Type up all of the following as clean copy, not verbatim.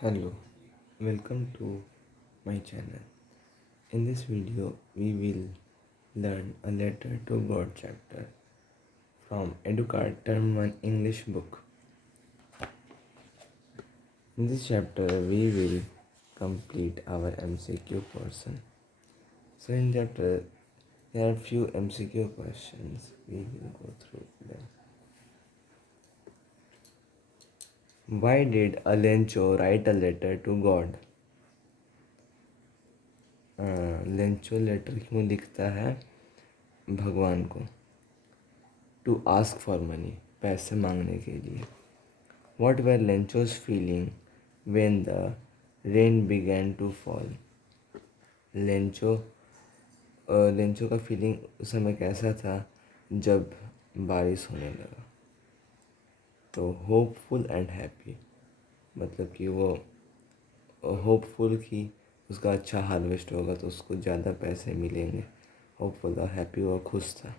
Hello, welcome to my channel. In this video, we will learn a letter to God chapter from Educard Term 1 English book. In this chapter, we will complete our MCQ portion. So in chapter, there are few MCQ questions. We will go through them. Why did Alencho write a letter to God? Lencho letter क्यों लिखता है भगवान को? To ask for money, पैसे मांगने के लिए. What were Lencho's feeling when the rain began to fall? Lencho Lencho का फीलिंग उस समय कैसा था जब बारिश होने लगा? तो होपफुल एंड हैप्पी, मतलब कि वो होपफुल कि उसका अच्छा हार्वेस्ट होगा तो उसको ज़्यादा पैसे मिलेंगे. होपफुल और हैप्पी, वो खुश था.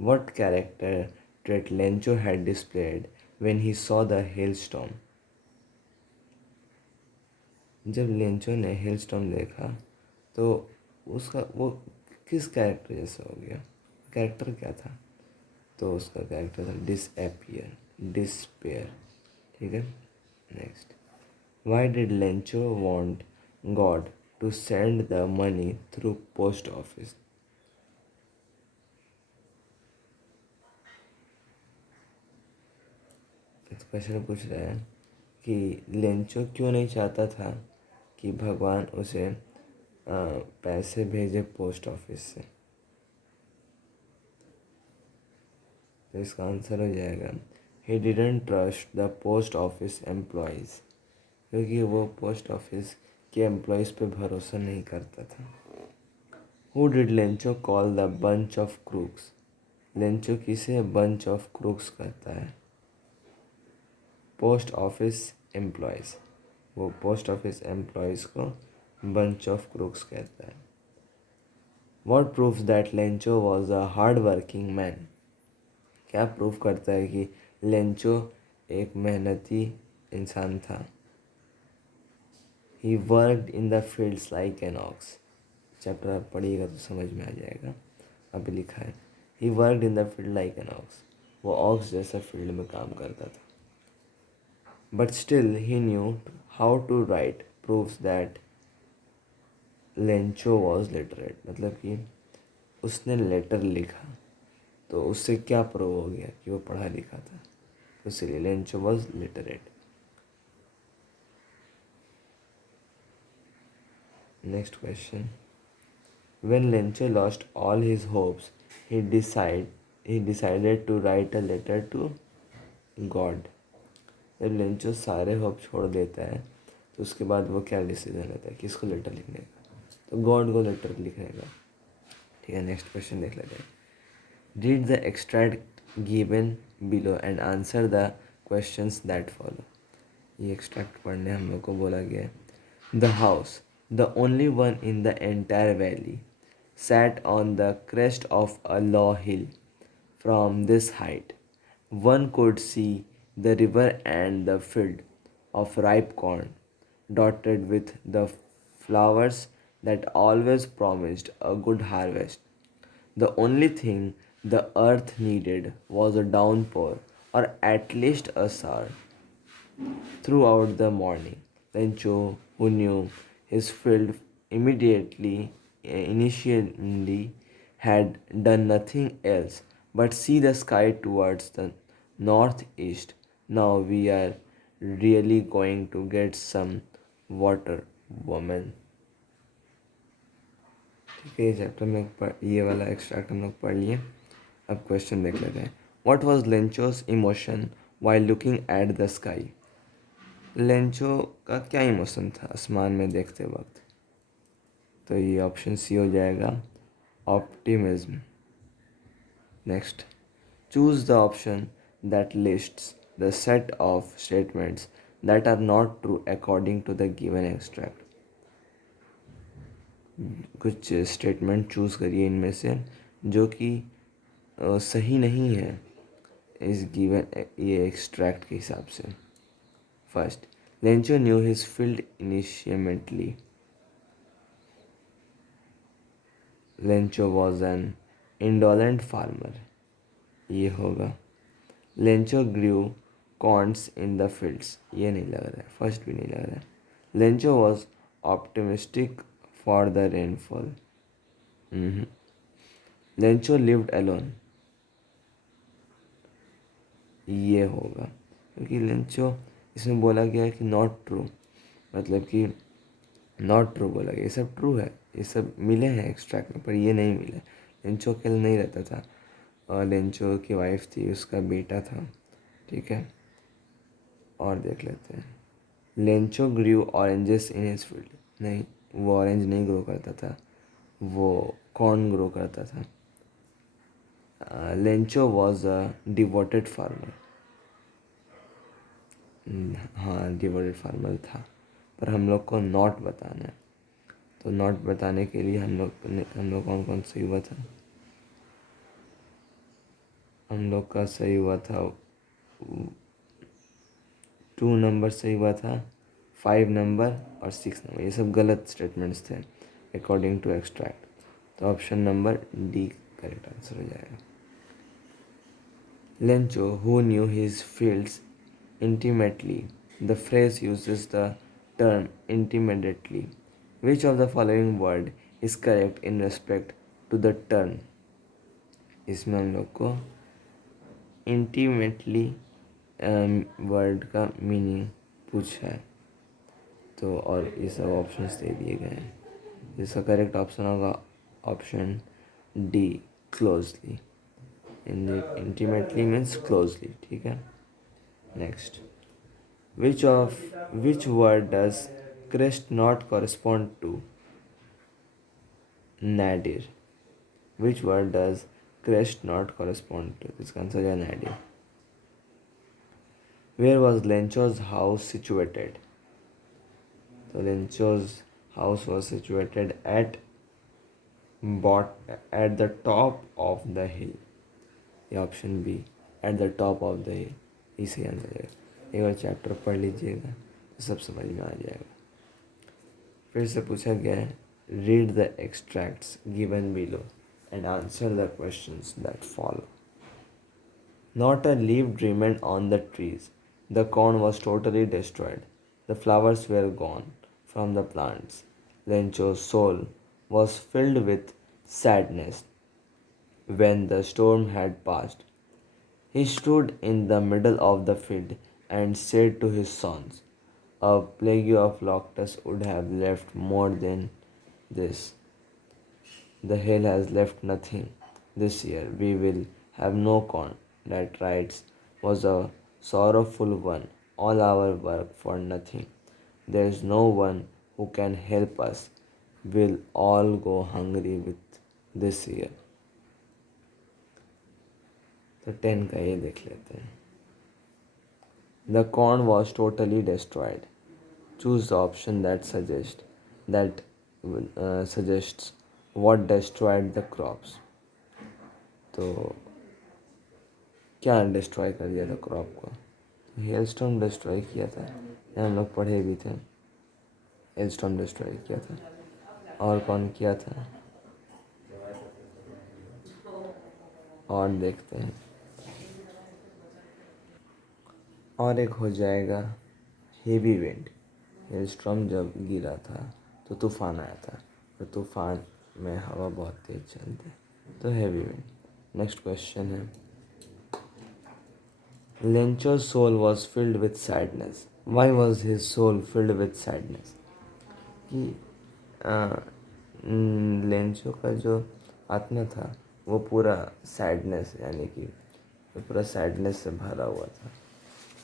What character trait Lencho had displayed when he saw the hailstorm? जब लेंचो ने हेलस्टॉर्म देखा तो उसका वो किस कैरेक्टर जैसा हो गया? कैरेक्टर क्या था? तो उसका कैरेक्टर था डिसअपियर, डिस्पेयर. ठीक है, next. Why did Lencho want God to send the money through post office? इस क्वेश्चन पूछ रहे हैं कि लेंचो क्यों नहीं चाहता था कि भगवान उसे पैसे भेजे पोस्ट ऑफिस से? तो इसका आंसर हो जाएगा he didn't trust the post office employees, क्योंकि वो पोस्ट ऑफिस के एम्प्लॉयज़ पे भरोसा नहीं करता था. Who did Lencho call the bunch of crooks? Lencho किसे बंच ऑफ क्रूक्स कहता है? Post office employees. वो पोस्ट ऑफिस एम्प्लॉयज़ को बंच ऑफ क्रूक्स कहता है. What proves that Lencho was a hard working man? क्या प्रूव करता है कि लेंचो एक मेहनती इंसान था? ही worked in the fields like an aux. Chapter आप पढ़िएगा तो समझ में आ जाएगा. अभी लिखा है he worked in the field like an ox. वो ऑक्स जैसा फील्ड में काम करता था. But still he knew how to write proves that Lencho was literate. मतलब कि उसने लेटर लिखा तो उससे क्या प्रूव हो गया कि वो पढ़ा लिखा था. तो इसलिए Lencho was literate. Next question. When Lencho lost all his hopes he decided to write a letter to God. जब लेंचो सारे होप छोड़ देता है तो उसके बाद वो क्या डिसीजन लेता है, किसको लेटर लिखने का? तो गॉड को लेटर लिखने का. ठीक है, नेक्स्ट क्वेश्चन देख लेते हैं. Read the extract given below and answer the questions that follow. ये एक्सट्रैक्ट पढ़ने हम लोग को बोला गया है. The house, the only one in the entire valley, sat on the crest of a low hill. From this height, one could see the river and the field of ripe corn, dotted with the flowers that always promised a good harvest. The only thing the earth needed was a downpour, or at least a shower, throughout the morning. Lencho, who knew his field initially had done nothing else but see the sky towards the northeast. Now we are really going to get some water, woman. ठीक है, ये chapter में ये वाला extract हम लोग पढ़ लिए. अब क्वेश्चन देख लेते हैं. What was Lencho's emotion while looking at the sky? Lencho का क्या इमोशन था आसमान में देखते वक्त? तो ये ऑप्शन सी हो जाएगा, optimism. Next. Choose the option that lists the set of statements that are not true according to the given extract. कुछ स्टेटमेंट चूज़ करिए इनमें से जो कि सही नहीं है इस गिवन ये एक्सट्रैक्ट के हिसाब से. First, Lencho knew his field initially. Lencho was an indolent farmer. ये होगा. Lencho grew corns in the fields. ये नहीं लग रहा है, फर्स्ट भी नहीं लग रहा है. Lencho was optimistic for the rainfall. Lencho lived alone. ये होगा, क्योंकि लेंचो इसमें बोला गया है कि नॉट ट्रू, मतलब कि नॉट ट्रू बोला गया. ये सब ट्रू है, ये सब मिले हैं एक्सट्रैक्ट में, पर ये नहीं मिले. लेंचो अकेले नहीं रहता था, और लेंचो की वाइफ थी, उसका बेटा था. ठीक है, और देख लेते हैं. Lencho grew oranges in his field. नहीं, वो ऑरेंज नहीं ग्रो करता था, वो कॉर्न ग्रो करता था. Lencho was a devoted farmer. हाँ, डिवोटेड फार्मर था, पर हम लोग को नॉट बताना है. तो नॉट बताने के लिए हम लोग कौन कौन सही हुआ था. हम लोग का सही हुआ था 2 नंबर सही हुआ था, 5 नंबर और 6 नंबर. ये सब गलत स्टेटमेंट्स थे अकॉर्डिंग टू एक्सट्रैक्ट. तो option number D correct answer हो जाएगा. Lencho who knew his fields intimately. The phrase uses the term intimately. Which of the following word is correct in respect to the term? इसमें हम लोग को intimately word का meaning पूछा है, तो और ये सब ऑप्शंस दे दिए गए हैं. जिसका करेक्ट ऑप्शन होगा option D, closely. Intimately means closely. ठीक है, next. Which word does crest not correspond to? Nadir. Which word does crest not correspond to? इसका आंसर है nadir. Where was Lencho's house situated? So Lencho's house was situated at the top of the hill. ये option B, at the top of the hill. इसी answer है. एक बार chapter पढ़ लीजिएगा तो सब समझ में आ जाएगा. फिर से पूछा गया है, read the extracts given below and answer the questions that follow. Not a leaf remained on the trees. The corn was totally destroyed. The flowers were gone from the plants. Lencho's soul was filled with sadness when the storm had passed. He stood in the middle of the field and said to his sons, a plague of locusts would have left more than this. The hail has left nothing this year. We will have no corn. That rights was a sorrowful one. All our work for nothing. There is no one who can help us. We'll all go hungry with this year. तो 10 का ये देख लेते हैं. The corn was totally destroyed. Choose the option that suggests what destroyed the crops. तो क्या destroy कर दिया था क्रॉप को? हेलस्टॉर्म डिस्ट्रॉय किया था, ये हम लोग पढ़े भी थे. हेलस्टॉर्म डिस्ट्रॉय किया था. और कौन किया था, और देखते हैं. और एक हो जाएगा हेवी विंड. हेलस्टॉर्म जब गिरा था तो तूफान आया था, और तूफान में हवा बहुत तेज चलती है, तो हेवी विंड. नेक्स्ट क्वेश्चन है, लेंचो's soul was filled with sadness. Why was his soul filled with sadness? कि लेंचो का जो आत्मा था वो पूरा सैडनेस, यानी कि पूरा सैडनेस से भरा हुआ था,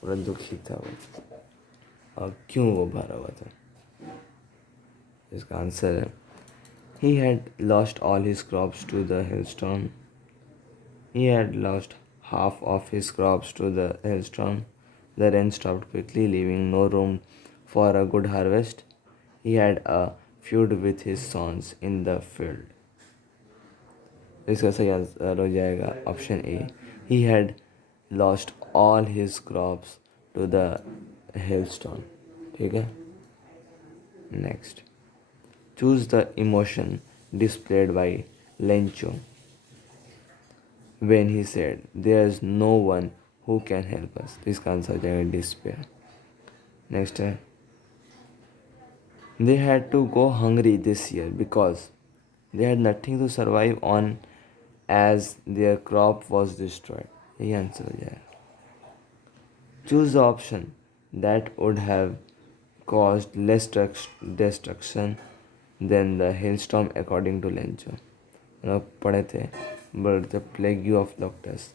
पूरा दुखी था वो. और क्यों वो भरा हुआ था? इसका आंसर है, he had lost all his crops to the hailstorm. He had lost half of his crops to the hailstorm. The rain stopped quickly, leaving no room for a good harvest. He had a feud with his sons in the field. इसका सही answer हो जाएगा option A. He had lost all his crops to the hailstorm. ठीक है. Next, choose the emotion displayed by Lencho when he said, "There's no one who can help us." तो इसका answer हो जाएगा despair. Next है, they had to go hungry this year because they had nothing to survive on as their crop was destroyed. यही answer हो जाएगा. Choose the option that would have caused less destruction than the hailstorm according to Lencho. लोग पढ़े थे, but the plague of लोकटस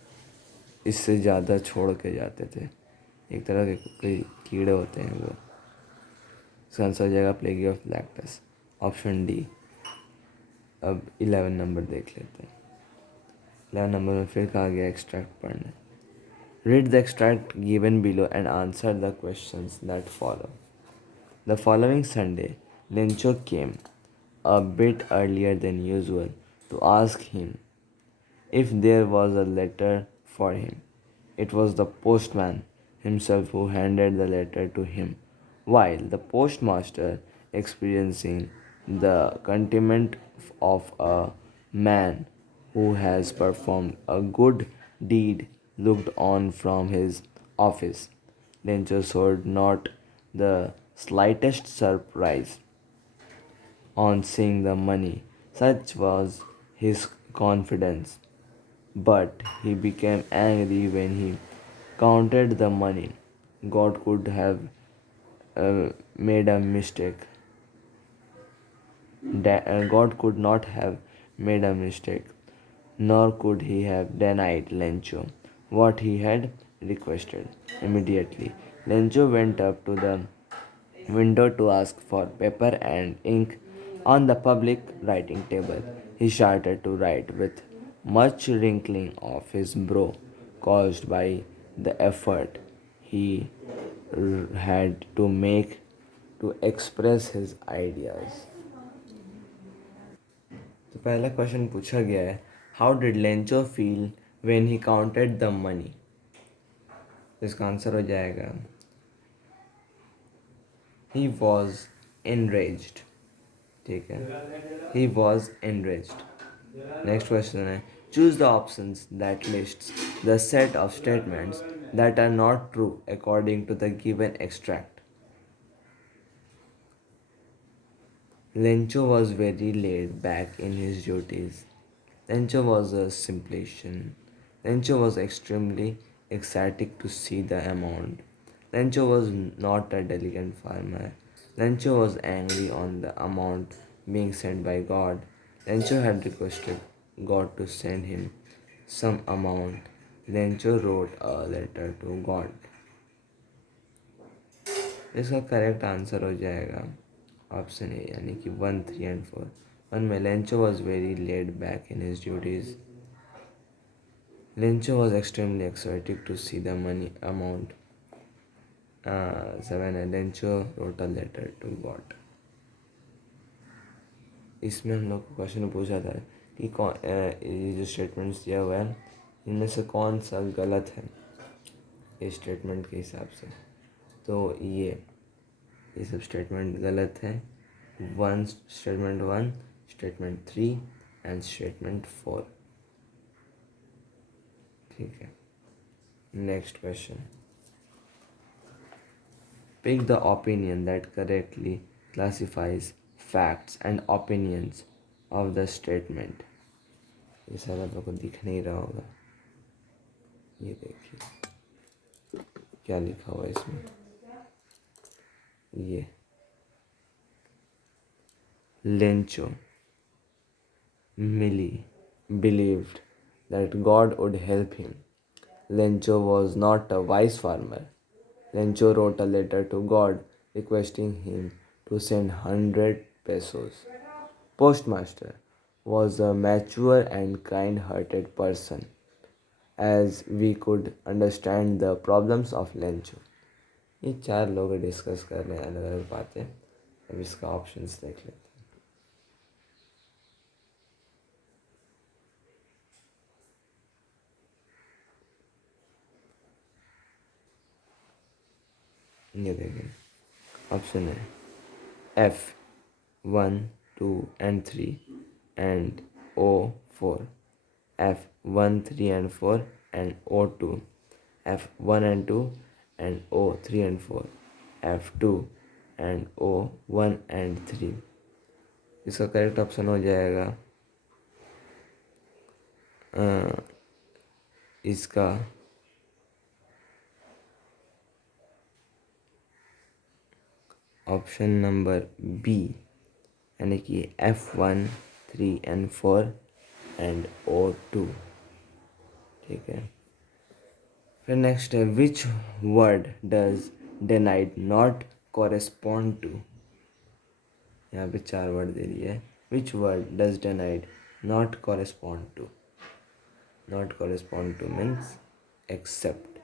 इससे ज़्यादा छोड़ के जाते थे. एक तरह के कोई कीड़े होते हैं वो. इसका आंसर हो जाएगा प्लेग ऑफ लैक्टस, ऑप्शन डी. अब 11 नंबर देख लेते हैं. 11 नंबर में फिर कहा गया एक्सट्रैक्ट पढ़ना. Read the extract given below and answer the questions that follow. The following Sunday, Lencho came a bit earlier than usual to ask him if there was a letter for him. It was the postman himself who handed the letter to him, while the postmaster, experiencing the contempt of a man who has performed a good deed, looked on from his office. Lencho showed not the slightest surprise on seeing the money. Such was his confidence. But he became angry when he counted the money. God could have made a mistake. God could not have made a mistake, nor could he have denied Lencho what he had requested. Immediately, Lencho went up to the window to ask for paper and ink on the public writing table. He started to write with much wrinkling of his brow caused by the effort he had to make to express his ideas. तो पहला question पूछा गया है, how did Lencho feel when he counted the money. इसका answer हो जाएगा he was enraged. ठीक है, he was enraged. Next question है, choose the options that lists the set of statements that are not true according to the given extract. Lencho was very laid back in his duties. Lencho was a simpleton. Lencho was extremely ecstatic to see the amount. Lencho was not a delicate farmer. Lencho was angry on the amount being sent by God. Lencho had requested God to send him some amount. Lencho wrote a letter to God. इसका correct answer हो जाएगा option A, यानी कि 1, 3 and 4. 1 में Lencho was very laid back in his duties. Lencho was extremely excited to see the money amount. 7 है, Lencho wrote a letter to God. इसमें हम लोग को क्वेश्चन पूछा था कि कौन ये जो स्टेटमेंट्स दिया हुआ है इनमें से कौन सा गलत है इस स्टेटमेंट के हिसाब से. तो ये सब स्टेटमेंट गलत है. Statement 1, statement 3 and statement 4. ठीक है. Next question, pick the opinion that correctly classifies facts and opinions of the statement. ये सारा आप लोग को दिख नहीं रहा होगा. ये देखिए क्या लिखा हुआ है इसमें. ये Lencho believed that God would help him. Lencho was not a wise farmer. Lencho wrote a letter to God requesting him to send 100 pesos. Postmaster was a mature and kind-hearted person, as we could understand the problems of Lencho. ये 4 लोग discuss कर रहे हैं अलग अलग बातें. अब इसका ऑप्शंस देख लेते हैं. ये देखें, ऑप्शन है F1, 2 and 3 and O4, F1, 3 and 4 and O2, F1 and 2 and O3 and 4, F2 and O1 and 3। इसका करेक्ट ऑप्शन हो जाएगा इसका ऑप्शन नंबर बी, यानी कि F1, 3 and 4 and O2। ठीक है, फिर नेक्स्ट है which word does denied not correspond to. यहाँ पे 4 वर्ड दे दिए है। Which word does denied not correspond to. Not correspond to means except.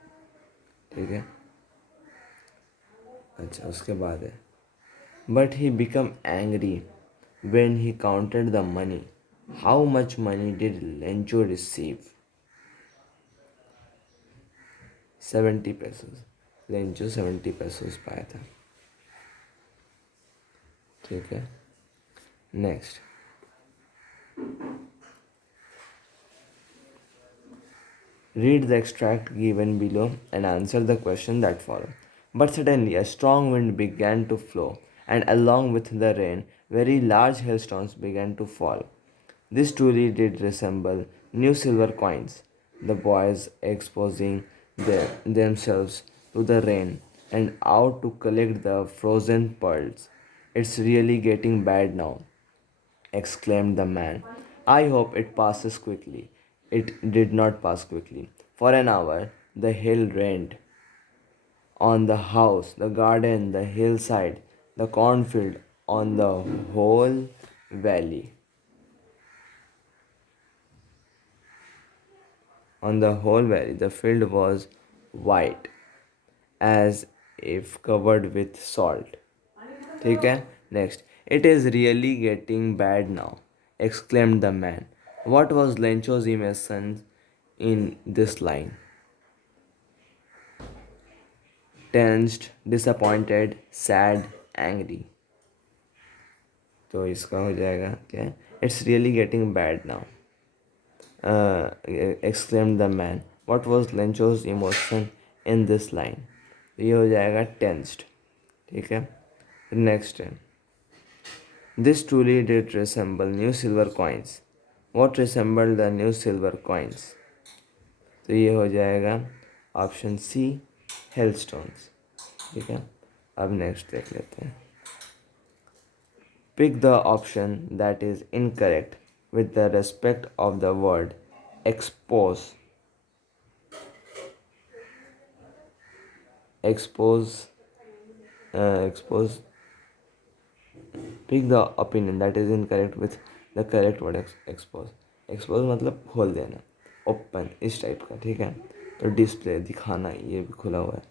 ठीक है, अच्छा उसके बाद है but he become angry when he counted the money. How much money did Lencho receive? 70 pesos। Lencho 70 pesos पाया था। ठीक है, next read the extract given below and answer the question that follow. But suddenly a strong wind began to blow, and along with the rain, very large hailstones began to fall. This truly did resemble new silver coins, the boys exposing themselves to the rain and out to collect the frozen pearls. It's really getting bad now, exclaimed the man. I hope it passes quickly. It did not pass quickly. For an hour, the hail rained on the house, the garden, the hillside, the cornfield, on the whole valley. On the whole valley, the field was white as if covered with salt. ठीक है, next it is really getting bad now, exclaimed the man. What was Lencho's emotion in this line? Tensed, disappointed, sad, angry। तो इसका हो जाएगा क्या? It's really getting bad now, exclaimed the man. What was Lencho's emotion in this line? ये हो जाएगा tensed। ठीक है, नेक्स्ट है This truly did resemble new silver coins. What resembled the new silver coins? तो ये हो जाएगा ऑप्शन सी, hailstones। ठीक है, अब नेक्स्ट देख लेते हैं। Pick the option that is incorrect with the respect of the word expose. Expose. Pick the opinion that is incorrect with the correct word expose। expose मतलब खोल देना, ओपन इस टाइप का। ठीक है, तो डिस्प्ले दिखाना, ये भी खुला हुआ है।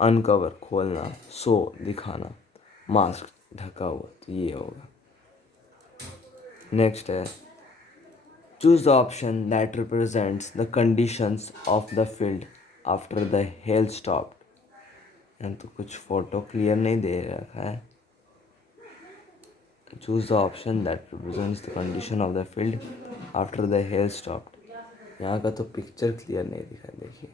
अनकवर खोलना, शो दिखाना, मास्क ढका हुआ, तो ये होगा। नेक्स्ट है choose the option that represents the conditions of the field after the hell stopped. यहाँ तो कुछ फोटो क्लियर नहीं दे रखा है। Choose the option that represents the condition of the field after the hail stopped। यहाँ का तो पिक्चर क्लियर नहीं दिखा, देखिए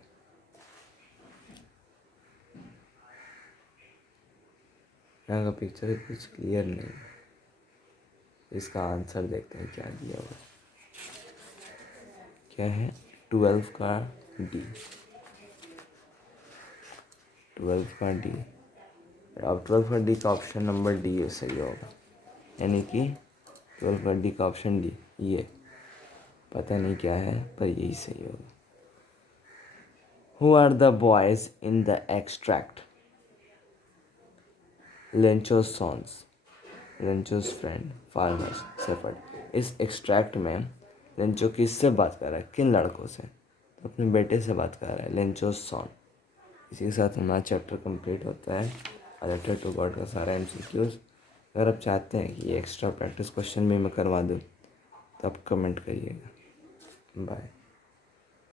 यहाँ का पिक्चर कुछ क्लियर नहीं। इसका आंसर देखते हैं क्या दिया हुआ, क्या है 12 का डी। 12 का डी, अब 12 का डी का ऑप्शन नंबर डी सही होगा, यानी कि 12 का डी का ऑप्शन डी। ये पता नहीं क्या है पर यही सही होगा। Who are the boys in the extract? Lencho's sons, Lencho's friend, farmers, shepherd। इस एक्सट्रैक्ट में लेंचो किससे बात कर रहा है, किन लड़कों से? तो अपने बेटे से बात कर रहा है, लेंचो's son। इसी के साथ हमारा चैप्टर कंप्लीट होता है, अ लेटर टू गॉड का सारा MCQs। अगर आप चाहते हैं कि ये एक्स्ट्रा प्रैक्टिस क्वेश्चन भी मैं करवा दूँ तो आप कमेंट करिएगा। बाय।